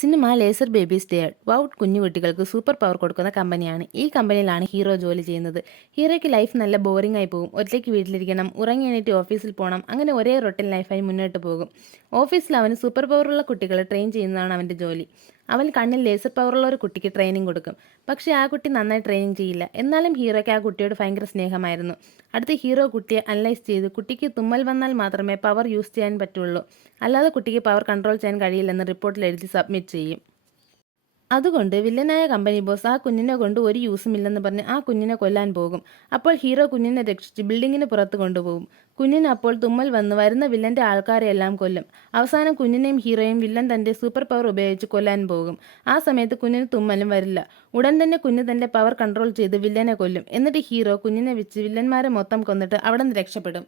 Cinema laser babies day out കുഞ്ഞുകുട്ടികൾക്ക് super power കൊടുക്കുന്ന കമ്പനിയാണ്. ഈ കമ്പനിയിലാണ് ഹീറോ ജോലി ചെയ്യുന്നത്. ഹീറോയ്ക്ക് ലൈഫ് നല്ല ബോറിംഗ് ആയി പോകും. ഒറ്റയ്ക്ക് വീട്ടിലിരിക്കണം, ഉറങ്ങി എണീറ്റ് ഓഫീസിൽ പോകണം, അങ്ങനെ ഒരേ റൊട്ടീൻ ലൈഫായി മുന്നോട്ട് പോകും. ഓഫീസിൽ അവന് സൂപ്പർ പവറുള്ള കുട്ടികളെ ട്രെയിൻ ചെയ്യുന്നതാണ് അവൻ്റെ ജോലി. അവൻ കണ്ണിൽ ലേസർ പവറുള്ള ഒരു കുട്ടിക്ക് ട്രെയിനിങ് കൊടുക്കും. പക്ഷേ ആ കുട്ടി നന്നായി ട്രെയിനിങ് ചെയ്യില്ല. എന്നാലും ഹീറോയ്ക്ക് ആ കുട്ടിയോട് ഭയങ്കര സ്നേഹമായിരുന്നു. അടുത്ത ഹീറോ കുട്ടിയെ അനലൈസ് ചെയ്ത് കുട്ടിക്ക് തുമ്മൽ വന്നാൽ മാത്രമേ പവർ യൂസ് ചെയ്യാൻ പറ്റുള്ളൂ, അല്ലാതെ കുട്ടിക്ക് പവർ കൺട്രോൾ ചെയ്യാൻ കഴിയില്ലെന്ന് റിപ്പോർട്ടിൽ എഴുതി സബ്മിറ്റ് ചെയ്യും. അതുകൊണ്ട് വില്ലനായ കമ്പനി ബോസ് ആ കുഞ്ഞിനെ കൊണ്ട് ഒരു യൂസും ഇല്ലെന്ന് പറഞ്ഞ് ആ കുഞ്ഞിനെ കൊല്ലാൻ പോകും. അപ്പോൾ ഹീറോ കുഞ്ഞിനെ രക്ഷിച്ച് ബിൽഡിങ്ങിന് പുറത്ത് കൊണ്ടുപോകും. കുഞ്ഞിന് അപ്പോൾ തുമ്മൽ വന്ന് വരുന്ന വില്ലന്റെ ആൾക്കാരെയെല്ലാം കൊല്ലും. അവസാനം കുഞ്ഞിനെയും ഹീറോയും വില്ലൻ തന്റെ സൂപ്പർ പവർ ഉപയോഗിച്ച് കൊല്ലാൻ പോകും. ആ സമയത്ത് കുഞ്ഞിന് തുമ്മലും വരില്ല. ഉടൻ തന്നെ കുഞ്ഞ് തന്റെ പവർ കൺട്രോൾ ചെയ്ത് വില്ലനെ കൊല്ലും. എന്നിട്ട് ഹീറോ കുഞ്ഞിനെ വെച്ച് വില്ലന്മാരെ മൊത്തം കൊന്നിട്ട് അവിടെ നിന്ന് രക്ഷപ്പെടും.